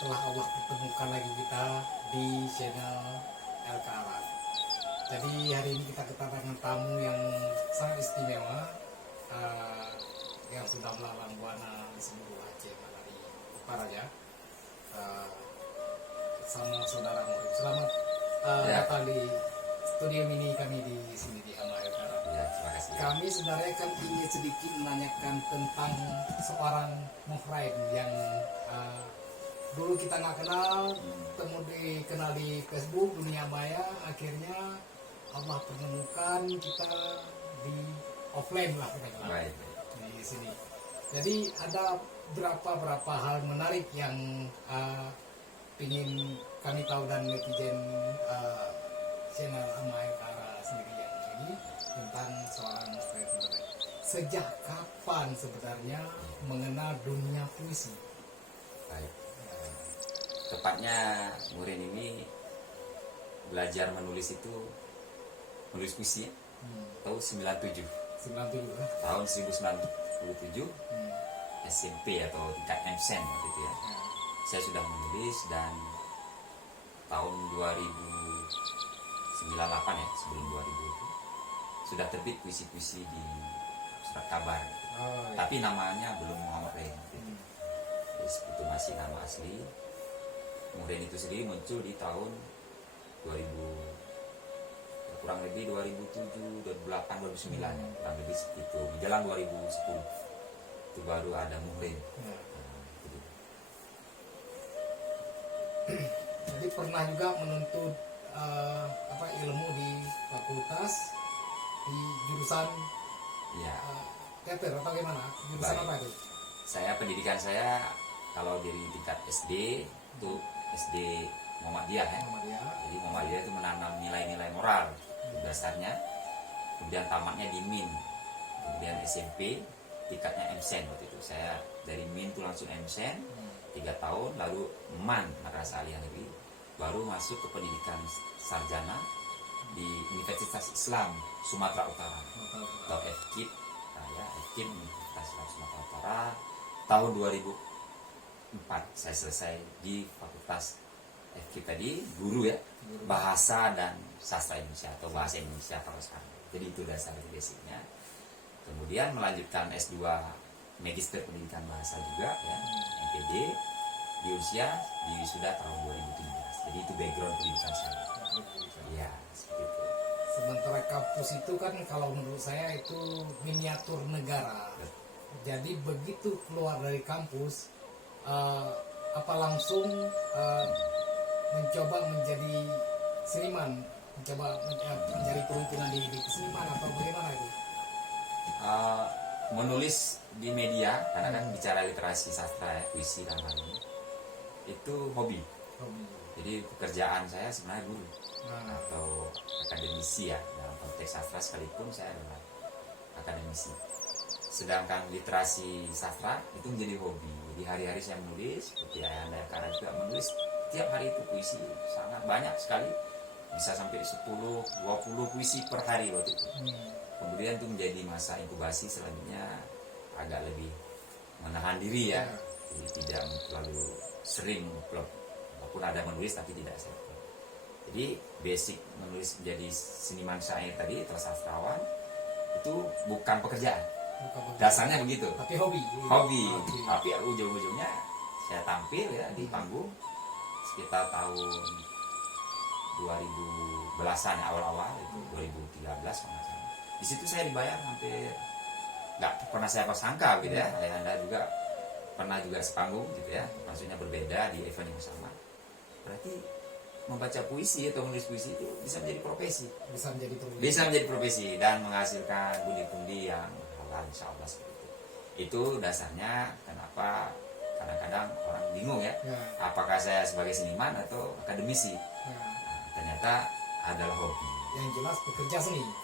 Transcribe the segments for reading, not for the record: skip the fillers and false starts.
telah Allah pertemukan lagi kita di channel LK Alat. Jadi hari ini kita kedatangan tamu yang sangat istimewa, yang sudah melalang buana di seluruh Aceh, dari Kupara ya, sama saudara Murid. Selamat datang di studio mini kami di sini di Hama LK Alat. Ya, terima kasih. Kami sebenarnya kan ingin sedikit menanyakan tentang seorang Muhrain yang dulu kita nggak kenal, kenal di Facebook, dunia maya. Akhirnya Allah pertemukan kita di offline lah Baik. di sini. Jadi ada berapa hal menarik yang ingin kami tahu dan netizen channel Amai Kara sendiri yang ini tentang seorang Muhrain sebenarnya. Sejak kapan sebenarnya mengenal dunia puisi? Baik. Tepatnya Muhrain ini belajar menulis puisi ya? Tahun 97. 97 kan? Tahun 1997 SMP atau tingkat MSen waktu itu ya. Saya sudah menulis dan tahun 2098 ya, sebelum 2000 itu sudah terbit puisi-puisi di surat kabar. Oh, iya. Tapi namanya belum Muhammad Rain. Itu masih nama asli. Muhrain itu sendiri muncul di tahun 2000, kurang lebih 2007, 2008, 2009 ya, kurang lebih segitu. Menjelang 2010 itu baru ada Muhrain. Ya. Gitu. Jadi pernah juga menuntut ilmu di fakultas di jurusan Ya, teater atau gimana? Jurusan Baik. apa itu? pendidikan saya kalau dari tingkat SD itu SD Muhammadiyah ya. Muhammadiyah. Jadi Muhammadiyah itu menanam nilai-nilai moral dasarnya. Kemudian tamatnya di MIN. Kemudian SMP tingkatnya MSen waktu itu. Saya dari MIN itu langsung MSen 3 tahun, lalu MAN Madrasah Aliyah Negeri, baru masuk ke pendidikan sarjana di Universitas Islam Sumatera Utara atau FKIP. Ya, FKIP Universitas Islam Sumatera Utara. Tahun 2004 saya selesai di Fakultas FKIP tadi, guru ya, bahasa dan sastra Indonesia atau bahasa Indonesia kalau sekarang. Jadi itu dasar basicnya. Kemudian melanjutkan S2 Magister Pendidikan Bahasa juga ya, MPD di usia di wisuda tahun 2017. Jadi itu background pendidikan saya. Iya, seperti itu. Sementara kampus itu kan kalau menurut saya itu miniatur negara. Jadi begitu keluar dari kampus, apa langsung mencoba menjadi seniman, mencoba mencari peruntungan di keseniman atau bagaimana itu? Menulis di media, karena kan bicara literasi sastra ya, puisi dan lain-lain, itu hobi. Jadi pekerjaan saya sebenarnya guru atau akademisi ya, dalam konteks sastra sekalipun saya adalah akademisi. Sedangkan literasi sastra itu menjadi hobi. Jadi hari-hari saya menulis, seperti Ayahanda Karena juga menulis tiap hari itu puisi sangat banyak sekali, bisa sampai 10-20 puisi per hari waktu itu. Kemudian itu menjadi masa inkubasi, selanjutnya agak lebih menahan diri ya, jadi tidak terlalu sering vlog, walaupun ada menulis tapi tidak sering. Jadi basic menulis menjadi seniman syair tadi atau sastrawan itu bukan pekerjaan, dasarnya begitu, tapi hobi. Tapi ujung-ujungnya saya tampil ya di panggung sekitar tahun 2010-an awal-awal itu 2013 kalau nggak salah. Di situ saya dibayar hampir nggak pernah saya sangka gitu ya. Anda juga pernah juga sepanggung gitu ya, maksudnya berbeda di event yang sama. Berarti membaca puisi atau menulis puisi itu bisa menjadi profesi, bisa menjadi profesi dan menghasilkan pundi-pundi yang halal insya Allah seperti itu. Itu dasarnya kenapa kadang-kadang orang bingung ya, apakah saya sebagai seniman atau akademisi. Ternyata adalah hobi. Yang jelas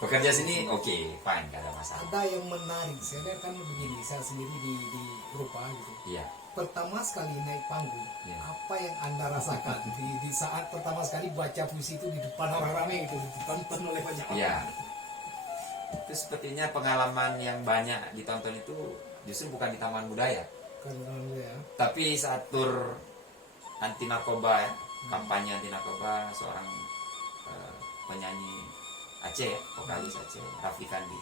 pekerja seni oke, fine, gak ada masalah. Ada yang menarik, saya lihat kan begini, saya sendiri di grup gitu. Iya. Pertama sekali naik panggung, apa yang Anda rasakan di saat pertama sekali baca puisi itu di depan orang ramai itu, ditonton oleh banyak orang? Iya. Itu sepertinya pengalaman yang banyak ditonton itu justru bukan di Taman Budaya, ya. tapi saat tur anti narkoba ya, kampanye anti narkoba seorang penyanyi Aceh ya, vokalis Aceh, Raffi Kandi.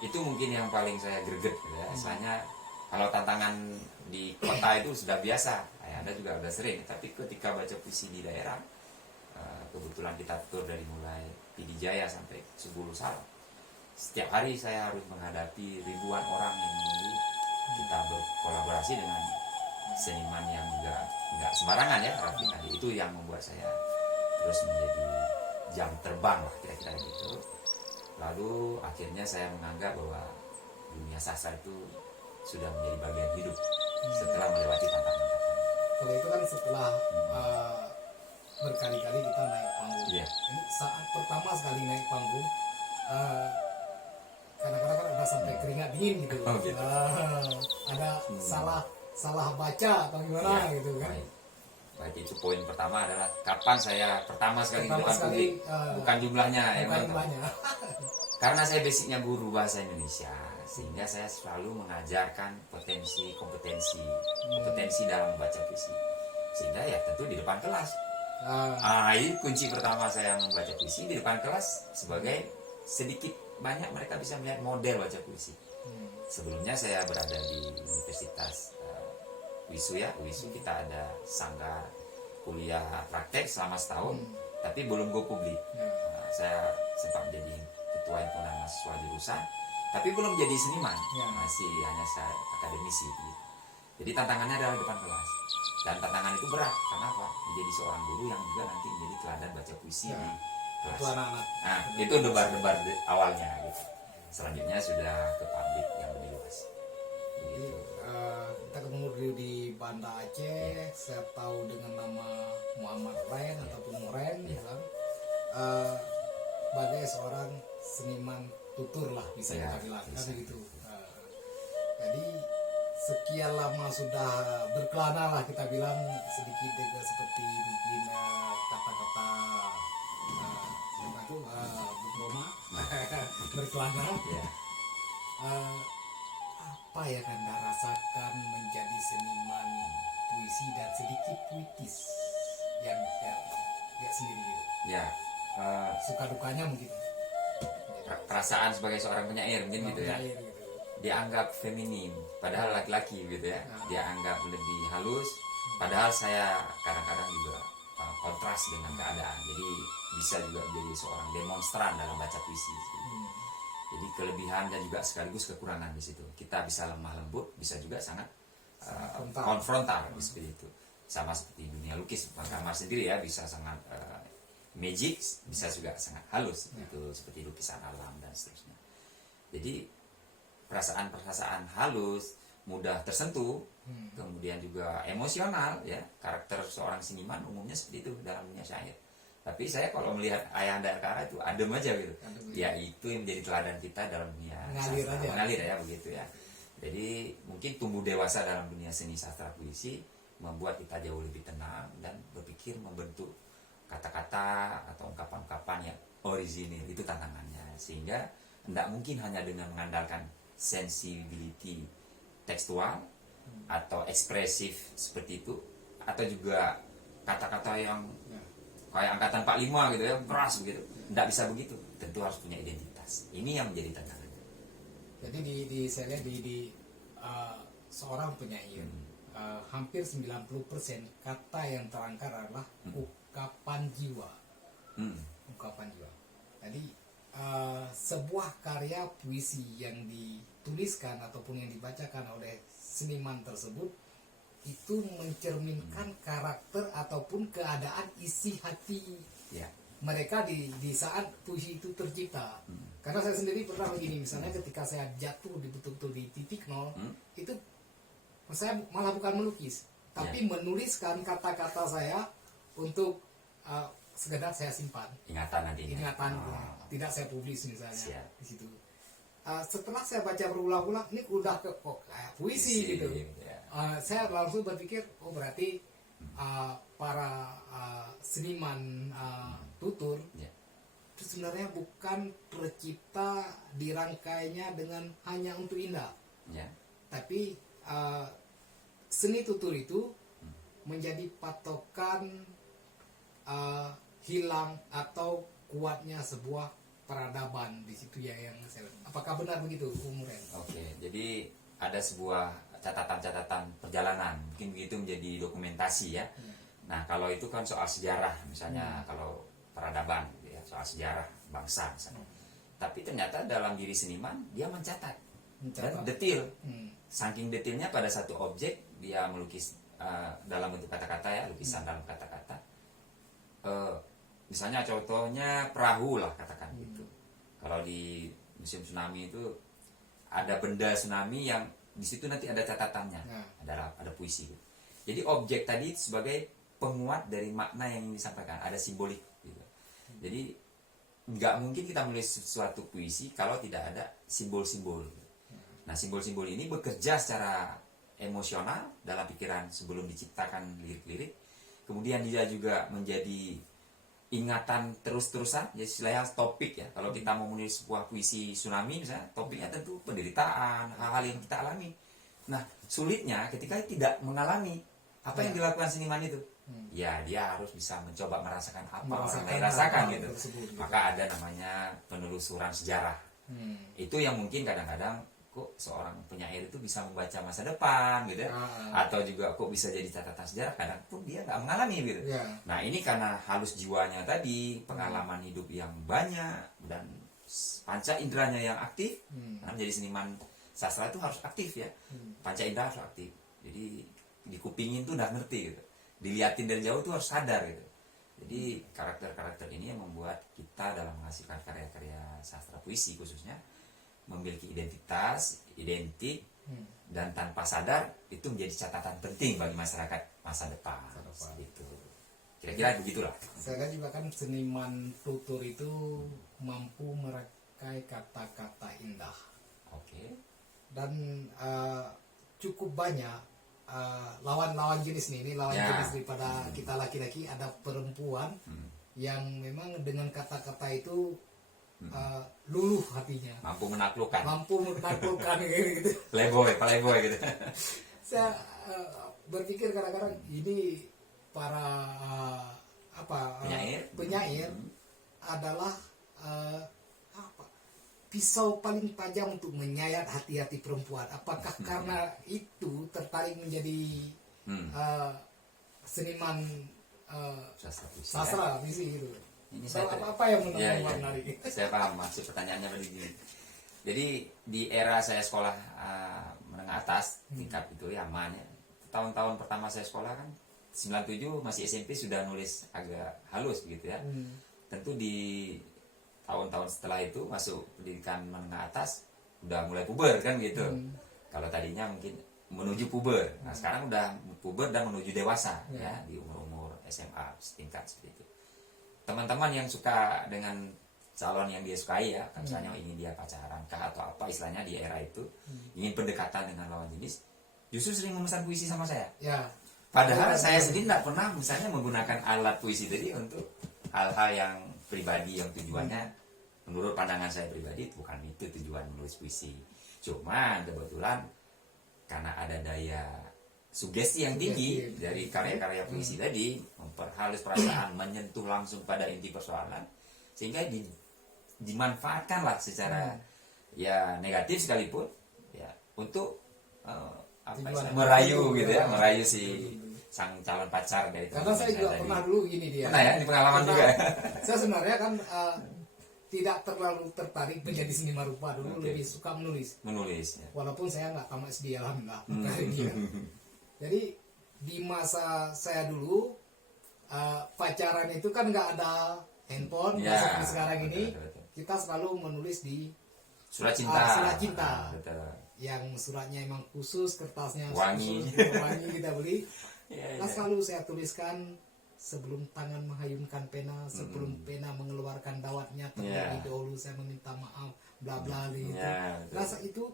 Itu mungkin yang paling saya greget gitu ya. Soalnya kalau tantangan di kota itu sudah biasa, Anda juga udah sering. Tapi ketika baca puisi di daerah, kebetulan kita tur dari mulai Pidi Jaya sampai Subulu Salam. Setiap hari saya harus menghadapi ribuan orang yang menunggu kita berkolaborasi dengan seniman yang juga nggak sembarangan ya, Raffi Kandi. Itu yang membuat saya terus menjadi jam terbang lah kira-kira gitu. Lalu akhirnya saya menganggap bahwa dunia sastra itu sudah menjadi bagian hidup setelah melewati tantangan. Kalau itu kan setelah berkali-kali kita naik panggung. Yeah. Ini saat pertama sekali naik panggung, kadang-kadang kan ada sampai keringat dingin gitu. Oh, gitu. Ada salah baca atau gimana Yeah. gitu kan. Baik, itu poin pertama adalah kapan saya pertama sekali di depan sekali, publik, bukan jumlahnya ya, bukan Bang. jumlahnya. Karena saya basicnya guru bahasa Indonesia, sehingga saya selalu mengajarkan kompetensi dalam membaca puisi. Sehingga ya tentu di depan kelas. Ini kunci pertama saya membaca puisi di depan kelas, sebagai sedikit banyak mereka bisa melihat model baca puisi. Sebelumnya saya berada di Universitas WISU ya, WISU kita ada sanggar kuliah praktek selama setahun, tapi belum go publik. Saya sempat menjadi ketua himpunan mahasiswa jurusan, tapi belum jadi seniman, masih hanya saya akademisi gitu. Jadi tantangannya adalah depan kelas, dan tantangan itu berat. Kenapa? Menjadi seorang guru yang juga nanti menjadi teladan baca puisi di kelas. Nah, itu debar-debar awalnya gitu. Selanjutnya sudah ke publik yang lebih luas. Jadi, kita ketemu dulu di Banda Aceh. Saya tahu dengan nama Muhammad Ren ataupun Moren, kan? Sebagai seorang seniman tutur lah bisa kita bilang kan begitu. Jadi sekian lama sudah berkelana lah kita bilang, sedikit juga seperti mungkin kata-kata Bu Roma berkelana. Apa yang Anda rasakan menjadi seniman puisi dan sedikit puitis yang dia sendiri gitu? Ya, Suka dukanya mungkin. perasaan sebagai seorang penyair mungkin gitu ya. Dianggap feminim, padahal laki-laki gitu ya. Dianggap lebih halus, padahal saya kadang-kadang juga kontras dengan keadaan. Jadi bisa juga menjadi seorang demonstran dalam baca puisi. Jadi kelebihan dan juga sekaligus kekurangan di situ. Kita bisa lemah lembut, bisa juga sangat konfrontal seperti itu. Sama seperti dunia lukis, Bang Kamar sendiri ya bisa sangat magic, bisa juga sangat halus itu seperti lukisan alam dan seterusnya. Jadi perasaan halus, mudah tersentuh, kemudian juga emosional ya. Karakter seorang seniman umumnya seperti itu dalam dunia syair. Tapi saya kalau melihat Ayahanda Akara itu adem aja gitu. Ya itu yang menjadi teladan kita dalam dunia mengalir ya begitu ya. Jadi mungkin tumbuh dewasa dalam dunia seni sastra puisi membuat kita jauh lebih tenang dan berpikir membentuk kata-kata atau ungkapan-ungkapan yang orisinil. Itu tantangannya, sehingga tidak mungkin hanya dengan mengandalkan sensibility tekstual atau ekspresif seperti itu, atau juga kata-kata yang kayak angkatan 45 gitu ya, keras begitu. Tidak bisa begitu, tentu harus punya identitas. Ini yang menjadi tantangannya. Jadi saya lihat di seorang penyair, hampir 90% kata yang terangkat adalah ungkapan jiwa. Ungkapan jiwa. Jadi sebuah karya puisi yang dituliskan ataupun yang dibacakan oleh seniman tersebut itu mencerminkan karakter ataupun keadaan isi hati mereka di saat puisi itu tercipta. Karena saya sendiri pernah begini, misalnya ketika saya jatuh di betul-betul di titik nol, itu saya malah bukan melukis, tapi menuliskan kata-kata saya untuk sekedar saya simpan. Ingatan, tidak saya publis misalnya di situ. Setelah saya baca berulang-ulang, ini udah kayak puisi gitu. Saya langsung berpikir, oh berarti para seniman tutur itu sebenarnya bukan tercipta dirangkainya dengan hanya untuk indah, tapi seni tutur itu menjadi patokan hilang atau kuatnya sebuah peradaban di situ ya yang saya. Apakah benar begitu, Bung Ren? Oke, jadi ada sebuah catatan-catatan perjalanan, mungkin begitu menjadi dokumentasi ya. Nah, kalau itu kan soal sejarah, misalnya kalau peradaban, gitu ya, soal sejarah bangsa misalnya. Tapi ternyata dalam diri seniman dia mencatat dan detail. Saking detailnya pada satu objek dia melukis dalam bentuk kata-kata ya, lukisan dalam kata-kata. Misalnya contohnya perahu lah katakan gitu. Kalau di museum tsunami itu ada benda tsunami yang di situ nanti ada catatannya, ada puisi. Gitu. Jadi objek tadi sebagai penguat dari makna yang ingin disampaikan, ada simbolik. Gitu. Jadi nggak mungkin kita menulis suatu puisi kalau tidak ada simbol-simbol. Nah simbol-simbol ini bekerja secara emosional dalam pikiran sebelum diciptakan lirik-lirik. Kemudian dia juga menjadi ingatan terus-terusan, jadi istilahnya topik ya. Kalau kita mau menulis sebuah puisi tsunami misalnya, topiknya tentu penderitaan, hal-hal yang kita alami. Nah, sulitnya ketika tidak mengalami apa yang dilakukan seniman itu. Ya, dia harus bisa mencoba merasakan apa orang lain rasakan gitu. Maka ada namanya penelusuran sejarah. Itu yang mungkin kadang-kadang kok seorang penyair itu bisa membaca masa depan gitu ya, atau juga kok bisa jadi catatan sejarah, kadang pun dia nggak mengalami gitu. Nah ini karena halus jiwanya tadi, pengalaman hidup yang banyak dan panca inderanya yang aktif. Karena menjadi seniman sastra itu harus aktif ya, panca indera harus aktif. Jadi dikupingin tuh udah ngerti gitu, diliatin dari jauh tuh harus sadar gitu. Jadi karakter-karakter ini yang membuat kita dalam menghasilkan karya-karya sastra puisi khususnya memiliki identitas, identik, dan tanpa sadar itu menjadi catatan penting bagi masyarakat masa depan. Itu kira-kira begitulah. Saya juga kan seniman tutur itu mampu merangkai kata-kata indah. Oke. Dan cukup banyak lawan-lawan jenis nih, ini lawan jenis daripada kita laki-laki, ada perempuan yang memang dengan kata-kata itu luluh hatinya, mampu menaklukkan gitu. Playboy gitu. Saya berpikir kadang-kadang ini para penyair adalah pisau paling tajam untuk menyayat hati-hati perempuan. Apakah karena itu tertarik menjadi seniman sastra puisi gitu? Ini apa yang menarik? Saya paham maksud pertanyaannya begini. Jadi di era saya sekolah menengah atas tingkat itu ya aman ya. Tahun-tahun pertama saya sekolah kan 97 masih SMP sudah nulis agak halus begitu ya. Tentu di tahun-tahun setelah itu masuk pendidikan menengah atas udah mulai puber kan gitu. Kalau tadinya mungkin menuju puber. Nah, sekarang udah puber dan menuju dewasa ya di umur-umur SMA setingkat seperti itu. Teman-teman yang suka dengan calon yang dia sukai ya, misalnya ingin dia pacaran kah atau apa istilahnya di era itu, ingin pendekatan dengan lawan jenis, justru sering memesan puisi sama saya. Padahal saya sendiri tidak pernah misalnya menggunakan alat puisi tadi untuk hal-hal yang pribadi, yang tujuannya menurut pandangan saya pribadi bukan itu tujuan menulis puisi. Cuma kebetulan karena ada daya sugesti yang tinggi dari karya-karya puisi tadi, memperhalus perasaan, menyentuh langsung pada inti persoalan, sehingga dimanfaatkanlah secara ya negatif sekalipun ya untuk merayu gitu ya, merayu si sang calon pacar dari karena saya juga pernah dulu gini dia. Pernah ya, ini pengalaman juga. Saya sebenarnya kan tidak terlalu tertarik menjadi seniman rupa dulu, lebih suka menulis ya. Walaupun saya nggak tamat SD alhamdulillah. Jadi di masa saya dulu pacaran itu kan nggak ada handphone seperti sekarang ini. Kita selalu menulis di surat cinta. Yang suratnya emang khusus, kertasnya wangi. khusus, wangi kita beli. Nah selalu saya tuliskan sebelum tangan menghayunkan pena, sebelum pena mengeluarkan dawatnya, terlebih dahulu saya meminta maaf, bla bla gitu. Rasa itu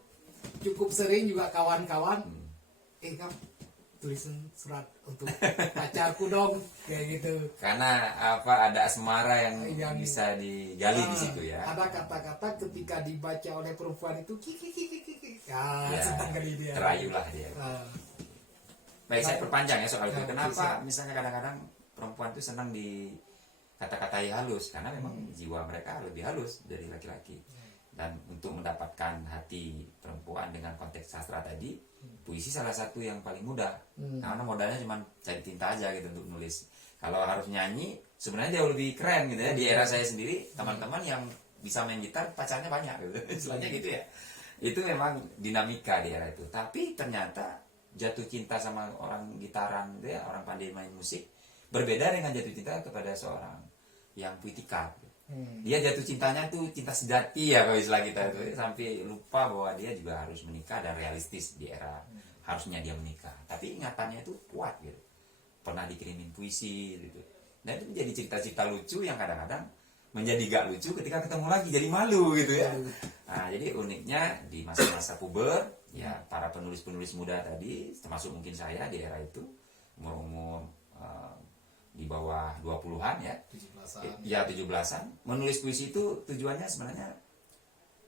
cukup sering juga kawan-kawan, kan tulisan surat untuk pacarku dong, kayak gitu. Karena ada asmara yang bisa digali di situ ya. Ada kata-kata ketika dibaca oleh perempuan itu senang kali dia. Terayulah dia. Baik, saya perpanjang ya soal itu. Nah, Kenapa misalnya kadang-kadang perempuan itu senang di kata-katai halus? Karena memang jiwa mereka lebih halus dari laki-laki. Dan untuk mendapatkan hati perempuan dengan konteks sastra tadi, puisi salah satu yang paling mudah. Karena modalnya cuma cari tinta aja gitu untuk nulis. Kalau harus nyanyi, sebenarnya jauh lebih keren gitu ya. Di era saya sendiri, teman-teman yang bisa main gitar pacarnya banyak gitu. Istilahnya gitu ya. Itu memang dinamika di era itu. Tapi ternyata jatuh cinta sama orang gitaran gitu ya, orang pandai main musik, berbeda dengan jatuh cinta kepada seorang yang puitikal. Dia jatuh cintanya tuh cinta sejati ya kalau istilah kita itu, sampai lupa bahwa dia juga harus menikah dan realistis di era harusnya dia menikah. Tapi ingatannya itu kuat gitu. Pernah dikirimin puisi gitu. Dan itu menjadi cerita-cerita lucu yang kadang-kadang menjadi gak lucu ketika ketemu lagi, jadi malu gitu ya. Nah, jadi uniknya di masa-masa puber, ya para penulis-penulis muda tadi, termasuk mungkin saya di era itu, umur-umur di bawah 20-an ya, 17-an. Ya 17-an, menulis puisi itu tujuannya sebenarnya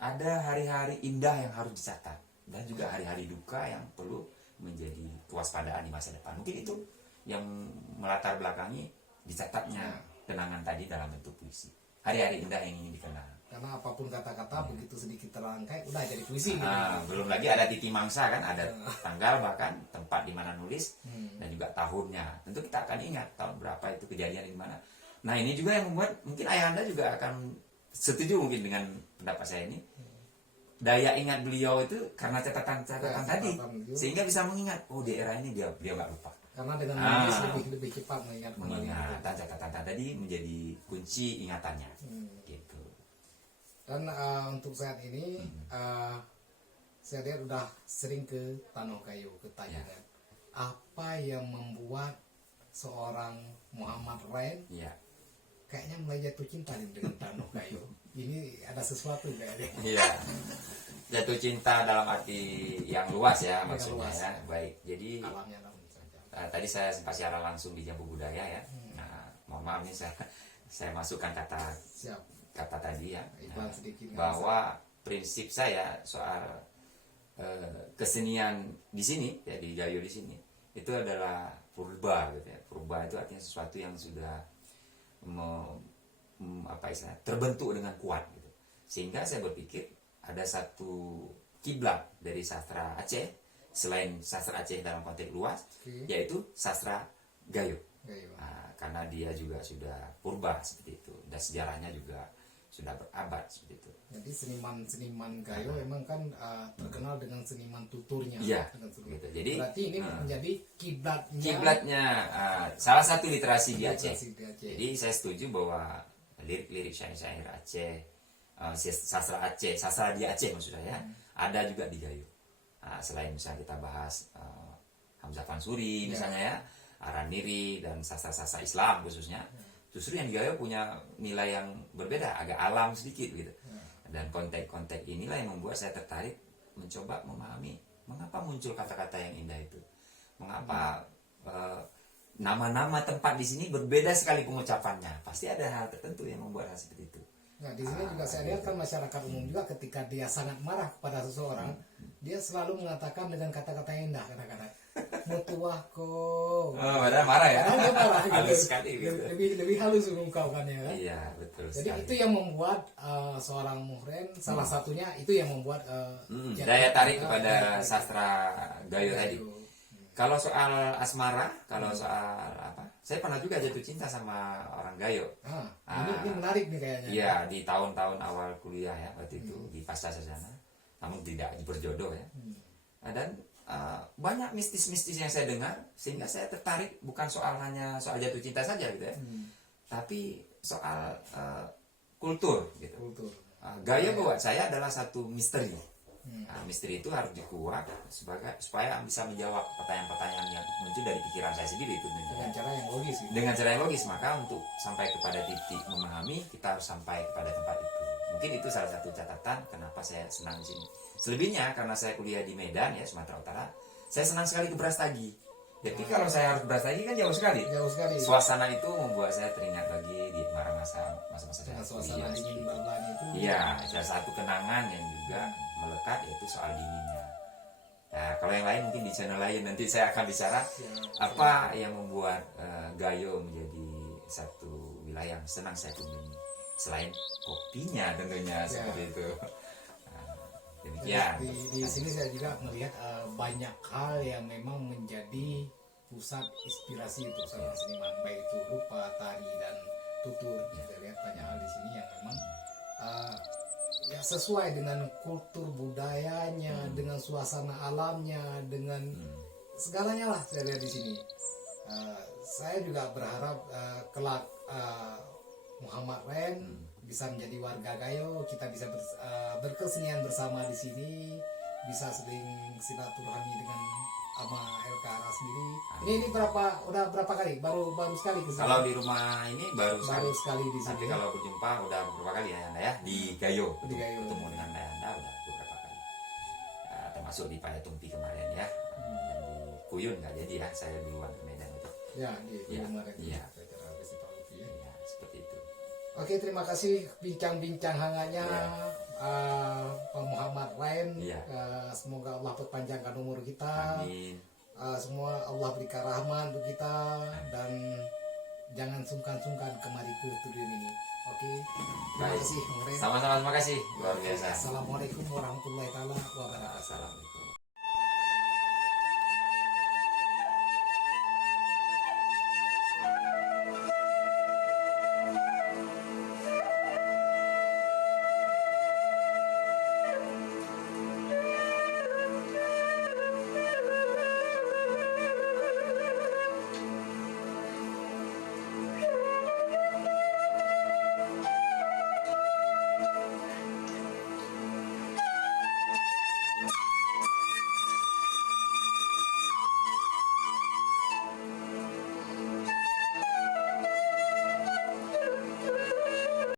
ada hari-hari indah yang harus dicatat, dan juga hari-hari duka yang perlu menjadi kewaspadaan di masa depan. Mungkin itu yang melatar belakangi dicatatnya kenangan tadi dalam bentuk puisi. Hari-hari indah yang ingin dikenal. Karena apapun kata-kata begitu sedikit terangkai udah jadi puisi gitu. Belum lagi ada titi mangsa kan, ada tanggal bahkan tempat di mana nulis dan juga tahunnya. Tentu kita akan ingat tahun berapa itu kejadian di mana. Nah, ini juga yang membuat mungkin ayah Anda juga akan setuju mungkin dengan pendapat saya ini. Daya ingat beliau itu karena catatan-catatan tadi, sehingga bisa mengingat, oh di era ini dia nggak lupa. Karena dengan menulis lebih cepat mengingat catatan tadi menjadi kunci ingatannya. Gitu. Dan untuk saat ini saya lihat udah sering ke Tanah Kayu, ke Tajudan. Apa yang membuat seorang Muhammad Rain kayaknya mulai jatuh cinta dengan Tanah Kayu? Ini ada sesuatu kayaknya. Iya. Jatuh cinta dalam arti yang luas ya maksudnya ya. Baik. Jadi Alamnya tadi saya sempat siaran langsung di Jambu Budaya ya. Nah, mohon maaf nih saya masukkan kata tadi ya, bahwa prinsip saya soal kesenian di sini ya, di Gayo di sini itu adalah purba gitu ya. Purba itu artinya sesuatu yang sudah terbentuk dengan kuat gitu. Sehingga saya berpikir ada satu kiblat dari sastra Aceh selain sastra Aceh dalam konteks luas, yaitu sastra Gayo. Karena dia juga sudah purba seperti itu dan sejarahnya juga sudah berabad seperti itu. Jadi seniman Gayo memang kan terkenal dengan seniman tuturnya. Iya. Gitu. Jadi berarti ini menjadi kiblatnya salah satu literasi di Aceh. Jadi saya setuju bahwa lirik-lirik syair-syair Aceh, sastra Aceh, sastra di Aceh maksud saya, ada juga di Gayo. Selain misalnya kita bahas Hamzah Fansuri misalnya ya, Araniri dan sastra-sastra Islam khususnya, justru yang di Gayo punya nilai yang berbeda, agak alam sedikit gitu. Dan konteks-konteks inilah yang membuat saya tertarik mencoba memahami mengapa muncul kata-kata yang indah itu, mengapa nama-nama tempat di sini berbeda sekali pengucapannya. Pasti ada hal tertentu yang membuat hal seperti itu. Nah, di sini juga saya lihat kan masyarakat umum juga ketika dia sangat marah kepada seseorang, dia selalu mengatakan dengan kata-kata yang indah kadang-kadang. Mutuahku. Padahal marah ya. Dia marah gitu. Halus sekali gitu. Lebih halus mengungkapkannya kan. Iya, betul Jadi sekali. itu yang membuat seorang muhrim, salah satunya itu yang membuat daya tarik kepada sastra Gayo tadi. Kalau soal asmara, kalau soal apa, saya pernah juga jatuh cinta sama orang Gayo. Ini menarik nih kayaknya. Iya, di tahun-tahun awal kuliah ya waktu itu di pasca sarjana, namun tidak berjodoh ya. Dan banyak mistis-mistis yang saya dengar sehingga saya tertarik, bukan hanya soal jatuh cinta saja gitu ya, tapi soal kultur gitu. Gayo buat saya adalah satu misteri. Misteri itu harus dikuak supaya bisa menjawab pertanyaan-pertanyaan yang muncul dari pikiran saya sendiri itu dengan cara yang logis gitu. Dengan cara yang logis, maka untuk sampai kepada titik memahami kita harus sampai kepada tempat itu. Mungkin itu salah satu catatan kenapa saya senang di sini. Selebihnya karena saya kuliah di Medan ya, Sumatera Utara, saya senang sekali ke Brastagi. Jadi kalau saya harus ke Brastagi kan jauh sekali. Suasana itu membuat saya teringat lagi di masa-masa saya suasana dingin Barbani itu. Iya, salah satu kenangan yang juga melekat yaitu soal dinginnya. Nah, kalau yang lain mungkin di channel lain nanti saya akan bicara apa yang membuat Gayo menjadi satu wilayah yang senang saya kunjungi selain kopinya tentunya seperti itu. Nah, demikian. Di sini saya juga melihat banyak hal yang memang menjadi pusat inspirasi untuk seorang seniman, baik itu rupa, tari dan tutur. Saya lihat banyak hal di sini yang memang ya sesuai dengan kultur budayanya, dengan suasana alamnya, dengan segalanya lah saya lihat di sini. Saya juga berharap kelak Muhammad Ren bisa menjadi warga Gayo, kita bisa berkesenian bersama di sini, bisa sering silaturahmi dengan ama LKR sendiri. Ini udah berapa kali? Baru sekali ke sini. Kalau di rumah ini baru sekali di sini. Tapi kalau berjumpa udah beberapa kali ya Anda ya di Gayo. Di Gayo. Ketemu dengan Anda udah beberapa kali. Ya, termasuk di Payatumpi kemarin ya. Dan di Kuyun nggak jadi ya, saya duluan ke Medan itu. Ya, di kemarin. Iya. Acara festival kopi ya. Ya, seperti itu. Oke, terima kasih bincang-bincang hangatnya Pak Muhammad Ren. Semoga Allah perpanjangkan umur kita. Amin. Semua Allah berikan rahmat untuk kita dan jangan sungkan-sungkan kemari ke studio ini. Oke, terima kasih Bung Ren. Sama-sama, terima kasih luar biasa. Assalamualaikum warahmatullahi wabarakatuh. Assalamualaikum.